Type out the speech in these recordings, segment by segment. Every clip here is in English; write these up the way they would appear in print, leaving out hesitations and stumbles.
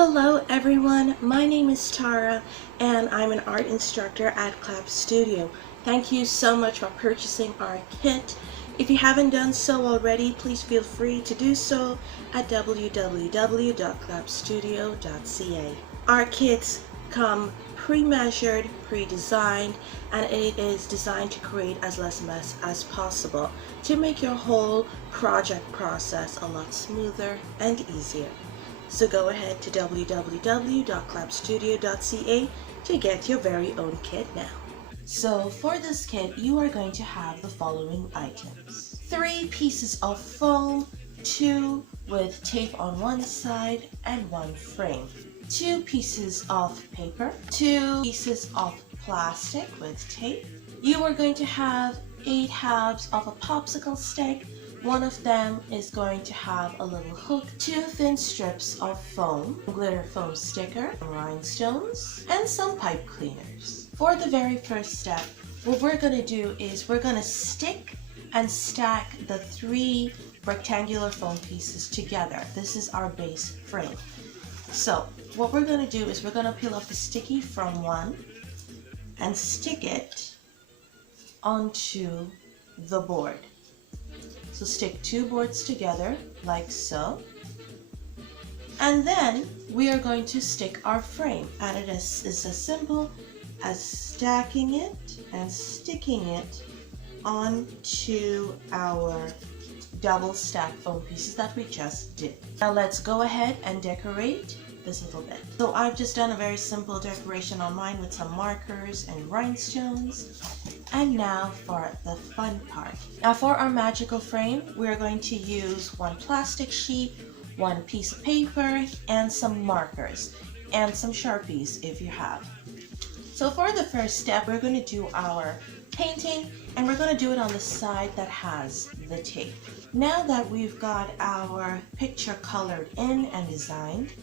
Hello everyone, my name is Tara and I'm an art instructor at Clap Studio. Thank you so much for purchasing our kit. If you haven't done so already, please feel free to do so at www.clapstudio.ca. Our kits come pre-measured, pre-designed, and it is designed to create as less mess as possible to make your whole project process a lot smoother and easier. So go ahead to www.clapstudio.ca to get your very own kit now. So for this kit, you are going to have the following items. 3 pieces of foam, 2 with tape on one side and 1 frame. 2 pieces of paper, 2 pieces of plastic with tape. You are going to have 8 halves of a popsicle stick. One of them is going to have a little hook, 2 thin strips of foam, glitter foam sticker, rhinestones, and some pipe cleaners. For the very first step, what we're going to do is we're going to stick and stack the 3 rectangular foam pieces together. This is our base frame. So what we're going to do is we're going to peel off the sticky from one and stick it onto the board. So stick 2 boards together like so, and then we are going to stick our frame, and it is as simple as stacking it and sticking it onto our double stacked foam pieces that we just did. Now let's go ahead and decorate this little bit. So I've just done a very simple decoration on mine with some markers and rhinestones. And now for the fun part. Now for our magical frame, we're going to use 1 plastic sheet, 1 piece of paper, and some markers, and some Sharpies if you have. So for the first step, we're going to do our painting, and we're going to do it on the side that has the tape. Now that we've got our picture colored in and designed,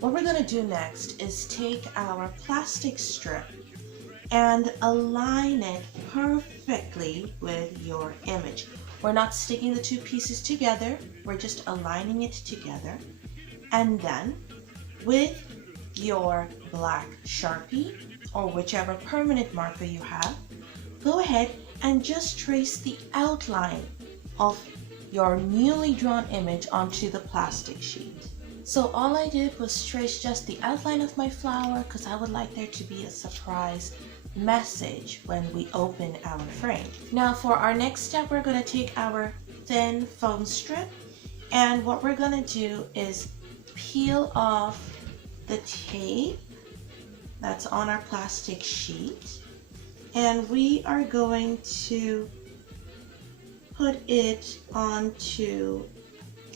what we're going to do next is take our plastic strip and align it perfectly with your image. We're not sticking the 2 pieces together, we're just aligning it together. And then with your black Sharpie or whichever permanent marker you have, go ahead and just trace the outline of your newly drawn image onto the plastic sheet. So all I did was trace just the outline of my flower because I would like there to be a surprise message when we open our frame. Now for our next step, we're going to take our thin foam strip, and what we're going to do is peel off the tape that's on our plastic sheet, and we are going to put it onto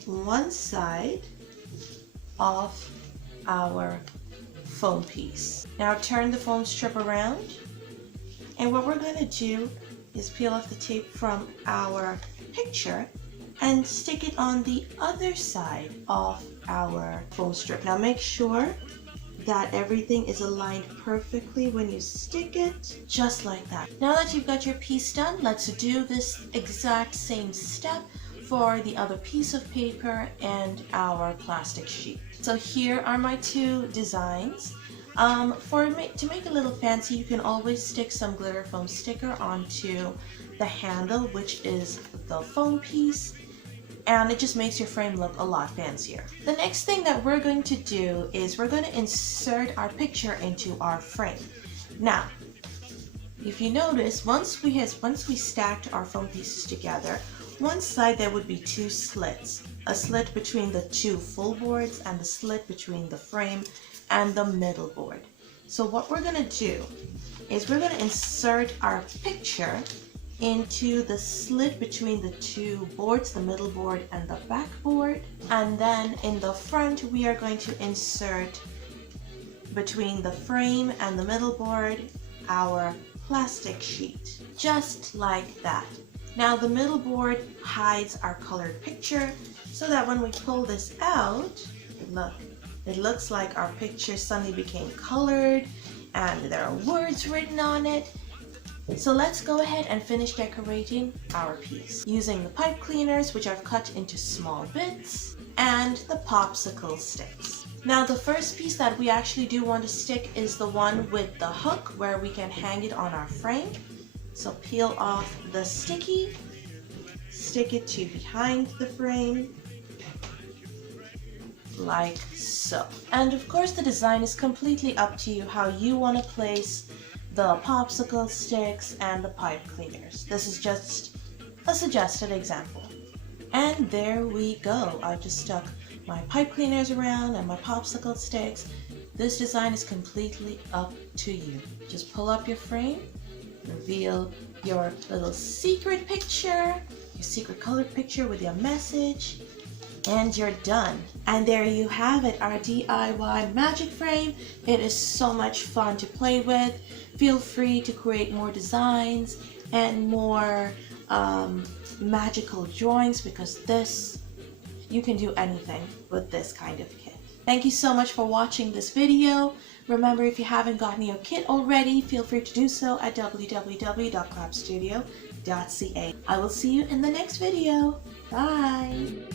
one side of our foam piece. Now turn the foam strip around, and what we're going to do is peel off the tape from our picture and stick it on the other side of our foam strip. Now make sure that everything is aligned perfectly when you stick it, just like that. Now that you've got your piece done, let's do this exact same step for the other piece of paper and our plastic sheet. So here are my 2 designs. To make a little fancy, you can always stick some glitter foam sticker onto the handle, which is the foam piece, and it just makes your frame look a lot fancier. The next thing that we're going to do is we're going to insert our picture into our frame. Now, if you notice, once we stacked our foam pieces together, one side there would be 2 slits, a slit between the 2 full boards and the slit between the frame and the middle board. So what we're going to do is we're going to insert our picture into the slit between the 2 boards, the middle board and the back board, and then in the front we are going to insert between the frame and the middle board our plastic sheet, just like that. Now the middle board hides our colored picture so that when we pull this out, look, it looks like our picture suddenly became colored and there are words written on it. So let's go ahead and finish decorating our piece using the pipe cleaners, which I've cut into small bits, and the popsicle sticks. Now the first piece that we actually do want to stick is the one with the hook where we can hang it on our frame. So peel off the sticky, stick it to behind the frame, like so. And of course the design is completely up to you how you want to place the popsicle sticks and the pipe cleaners. This is just a suggested example. And there we go. I just stuck my pipe cleaners around and my popsicle sticks. This design is completely up to you. Just pull up your frame, reveal your little secret picture, your secret color picture with your message, and you're done. And there you have it, our DIY magic frame. It is so much fun to play with. Feel free to create more designs and more magical drawings, because this, you can do anything with this kind of kit. Thank you so much for watching this video. Remember, if you haven't gotten your kit already, feel free to do so at www.clapstudio.ca. I will see you in the next video. Bye!